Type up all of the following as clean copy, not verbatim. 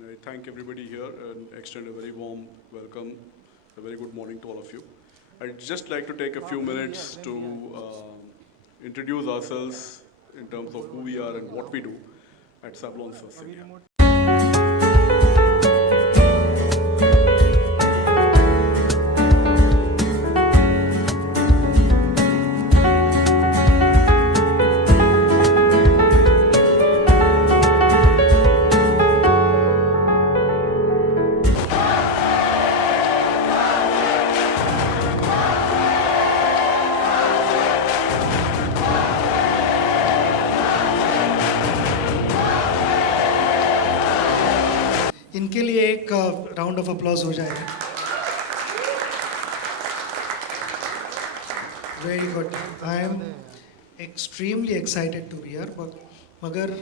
And I thank everybody here and extend a very warm welcome, a very good morning to all of you. I'd just like to take a few minutes to introduce ourselves in terms of who we are and what we do at Savlon Swasth India. इनके लिए एक round of applause हो जाएगा. Very good. I am extremely excited to be here. मगर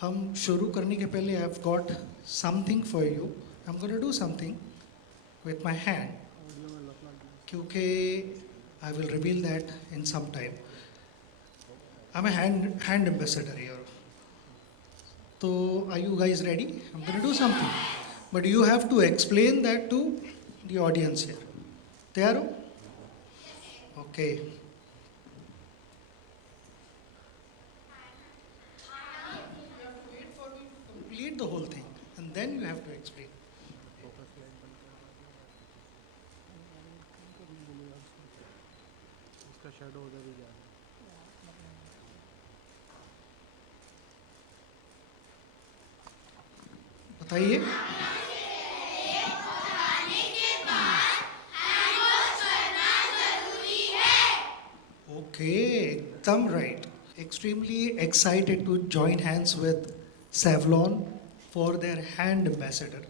हम शुरू करने के पहले I have got something for you. I am gonna do something with my hand, क्योंकि I will reveal that in some time. I am a hand ambassador here. So, are you guys ready? I'm going to do something. But you have to explain that to the audience here. तैयार हो? Okay. You have to wait for me to complete the whole thing. And then you have to explain. बताइए. Okay, एकदम right. Extremely excited to join hands with Savlon for their hand ambassador.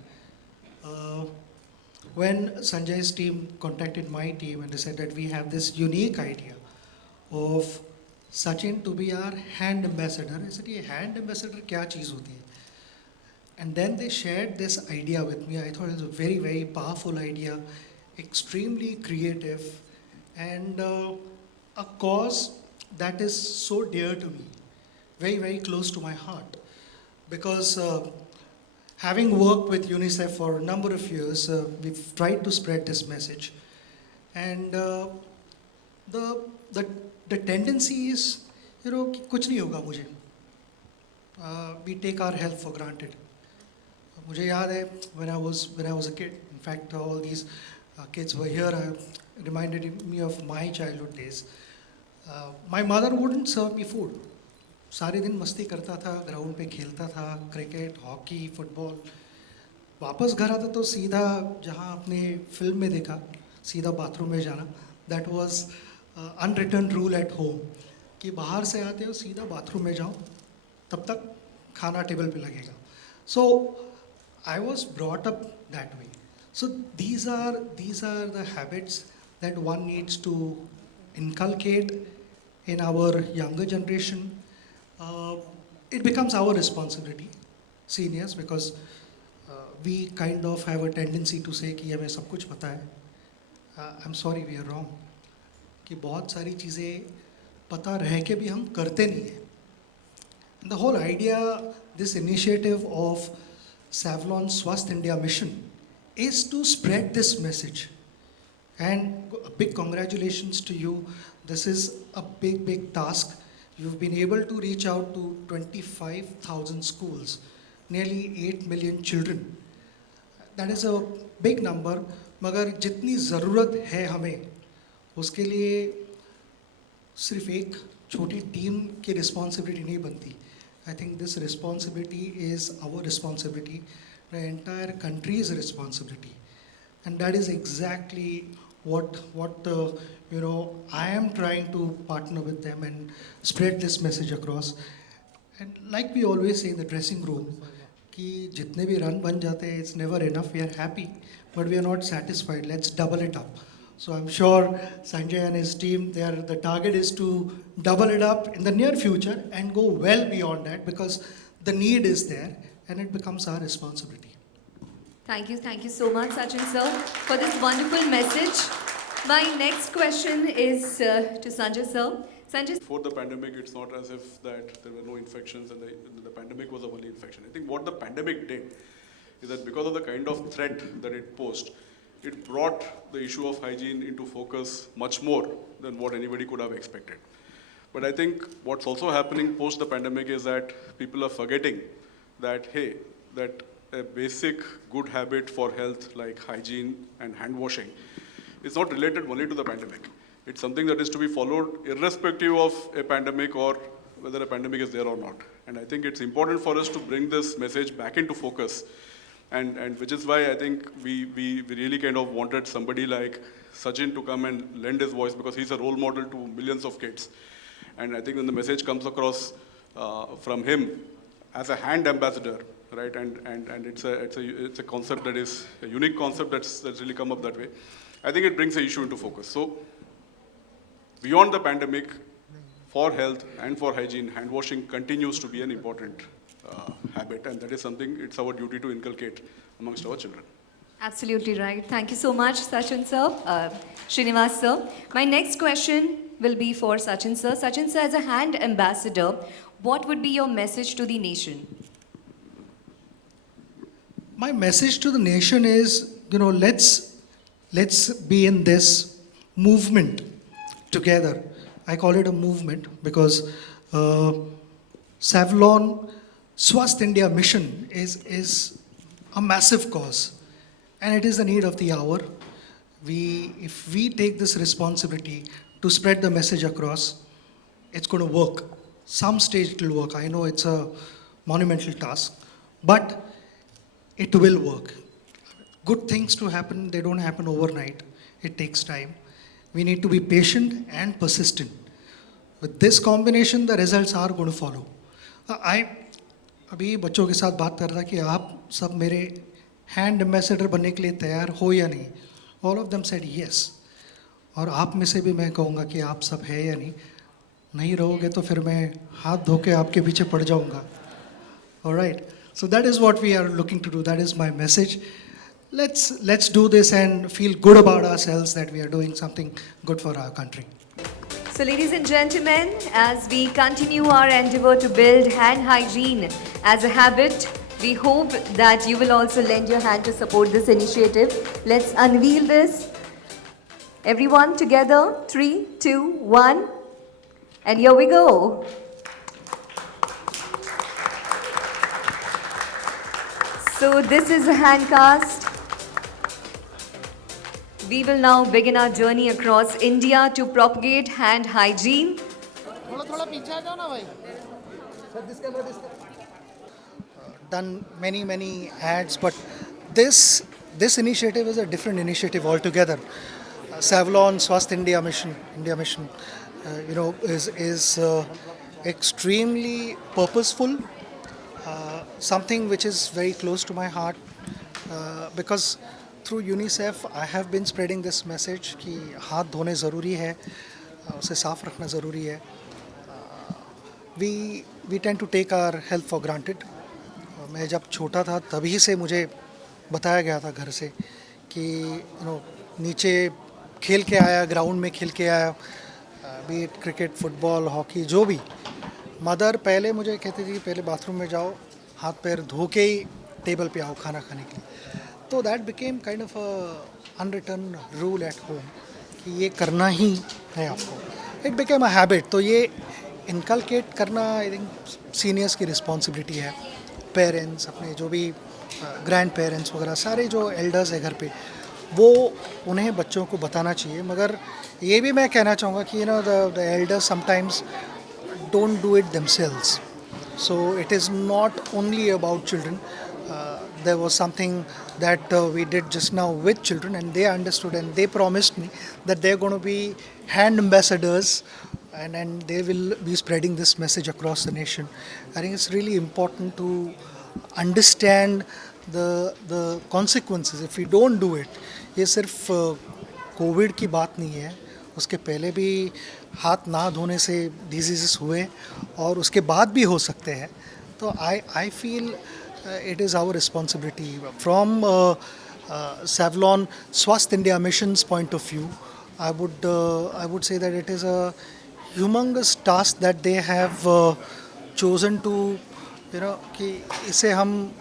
When Sanjay's team contacted my team and they said that we have this unique idea of Sachin to be our hand ambassador, I said, ये hand ambassador क्या चीज़ होती है? And then they shared this idea with me. I thought it was a very, very powerful idea, extremely creative, and a cause that is so dear to me, very, very close to my heart. Because having worked with UNICEF for a number of years, we've tried to spread this message. And the tendency is, कि कुछ नहीं होगा मुझे. We take our health for granted. मुझे याद है when I was a kid. In fact, all these kids were here. Reminded me of my childhood days. My mother wouldn't serve me food. सारे दिन मस्ती करता था, ग्राउंड पे खेलता था, क्रिकेट, हॉकी, फुटबॉल. वापस घर आता तो सीधा जहाँ आपने फिल्म में देखा, सीधा बाथरूम में जाना. That was unwritten rule at home कि बाहर से आते हो सीधा बाथरूम में जाओ, तब तक खाना टेबल पे लगेगा. So I was brought up that way. So these are the habits that one needs to inculcate in our younger generation. It becomes our responsibility, seniors, because we kind of have a tendency to say कि हमें सब कुछ पता है. I'm sorry, we are wrong. कि बहुत सारी चीज़ें पता रह के भी हम करते नहीं हैं. And the whole idea, this initiative of Savlon Swasth India mission is to spread this message. And a big congratulations to you. This is a big, big task. You've been able to reach out to 25,000 schools, nearly 8 million children. That is a big number. मगर जितनी ज़रूरत है हमें, उसके लिए सिर्फ एक छोटी टीम की रिस्पॉन्सिबिलिटी नहीं बनती. I think this responsibility is our responsibility, the entire country's responsibility, and that is exactly what I am trying to partner with them and spread this message across. And like we always say in the dressing room, कि जितने भी run बन जाते हैं, it's never enough. We are happy, but we are not satisfied. Let's double it up. So I'm sure Sanjay and his team, the target is to double it up in the near future and go well beyond that, because the need is there and it becomes our responsibility. Thank you so much, Sachin sir, for this wonderful message. My next question is to Sanjay sir. Sanjay. Before the pandemic, it's not as if that there were no infections and the pandemic was the only infection. I think what the pandemic did is that because of the kind of threat that it posed, it brought the issue of hygiene into focus much more than what anybody could have expected. But I think what's also happening post the pandemic is that people are forgetting that, hey, that a basic good habit for health like hygiene and hand washing is not related only to the pandemic. It's something that is to be followed irrespective of a pandemic or whether a pandemic is there or not. And I think it's important for us to bring this message back into focus. And which is why I think we really kind of wanted somebody like Sachin to come and lend his voice, because he's a role model to millions of kids. And I think when the message comes across from him as a hand ambassador, right? And it's a concept that is a unique concept that's really come up that way. I think it brings the issue into focus. So beyond the pandemic, for health and for hygiene, hand washing continues to be an important habit, and that is something it's our duty to inculcate amongst our children. Absolutely right. Thank you so much, Sachin sir, Srinivas sir. My next question will be for Sachin sir. Sachin sir, as a hand ambassador, what would be your message to the nation? My message to the nation is, let's be in this movement together. I call it a movement because Savlon Swasth India mission is a massive cause, and it is the need of the hour. If we take this responsibility to spread the message across, it's going to work. Some stage it will work. I know it's a monumental task, but it will work. Good things to happen, they don't happen overnight. It takes time. We need to be patient and persistent. With this combination, the results are going to follow. अभी बच्चों के साथ बात कर रहा कि आप सब मेरे हैंड एम्बेसडर बनने के लिए तैयार हो या नहीं. All of them said yes. और आप में से भी मैं कहूँगा कि आप सब है या नहीं रहोगे तो फिर मैं हाथ धो के आपके पीछे पड़ जाऊँगा. All right. So that is what we are looking to do. That is my message. Let's do this and feel good about ourselves that we are doing something good for our country. So ladies and gentlemen, as we continue our endeavor to build hand hygiene as a habit, we hope that you will also lend your hand to support this initiative. Let's unveil this. Everyone together, 3, 2, 1, and here we go. So this is a hand cast. We will now begin our journey across India to propagate hand hygiene. Done many ads, but this initiative is a different initiative altogether. Savlon Swasth India mission, is extremely purposeful. Something which is very close to my heart, because through UNICEF I have been spreading this message कि हाथ धोने ज़रूरी है, उसे साफ रखना ज़रूरी है. We tend to take our health for granted. मैं जब छोटा था तभी से मुझे बताया गया था घर से कि नीचे खेल के आया, ग्राउंड में खेल के आया, B it cricket, football, hockey, जो भी. मदर पहले मुझे कहती थी पहले बाथरूम में जाओ, हाथ पैर धो के ही टेबल पे आओ खाना खाने के लिए. तो that became kind of unwritten rule at home कि ये करना ही है आपको. It became a habit. तो ये इनकलकेट करना आई थिंक सीनियर्स की रिस्पॉन्सिबिलिटी है. पेरेंट्स, अपने जो भी ग्रैंड पेरेंट्स वगैरह सारे जो एल्डर्स है घर पे, वो उन्हें बच्चों को बताना चाहिए. मगर ये भी मैं कहना चाहूँगा कि the elders sometimes don't do it themselves. So it is not only about children. There was something that we did just now with children, and they understood and they promised me that they're going to be hand ambassadors and they will be spreading this message across the nation. I think it's really important to understand the consequences if we don't do it. ये सिर्फ Covid की बात नहीं है, उसके पहले भी हाथ ना धोने से डिजीज़ हुए और उसके बाद भी हो सकते हैं. तो I feel it is our responsibility from Savlon Swasth India mission's point of view. I would say that it is a humongous task that they have chosen to कि इसे हम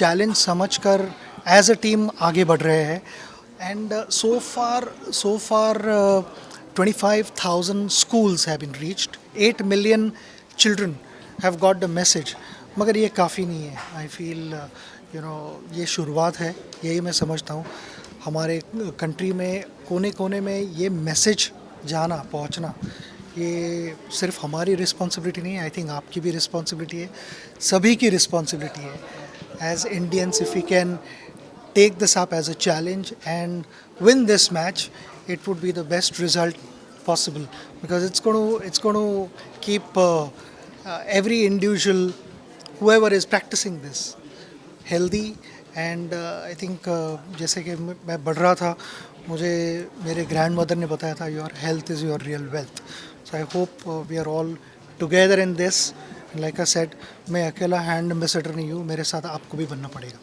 चैलेंज समझकर एज अ टीम आगे बढ़ रहे हैं. And so far 25,000 schools have been reached. 8 million children have got the message. मगर ये काफ़ी नहीं है. I feel ये शुरुआत है. यही मैं समझता हूँ. हमारे कंट्री में कोने कोने में ये मैसेज जाना पहुँचना ये सिर्फ हमारी रिस्पॉन्सिबिलिटी नहीं है. आई थिंक आपकी भी रिस्पॉन्सिबिलिटी है. सभी की रिस्पॉन्सिबिलिटी है. As Indians, if we can take this up as a challenge and win this match, it would be the best result possible, because it's going to keep every individual, whoever is practicing this, healthy. And I think जैसे कि मैं बढ़ रहा था, मुझे मेरे grandmother ने बताया था, your health is your real wealth. So I hope we are all together in this. And like I said, मैं अकेला हैंड एम्बेसडर नहीं हूँ, मेरे साथ आपको भी बनना पड़ेगा.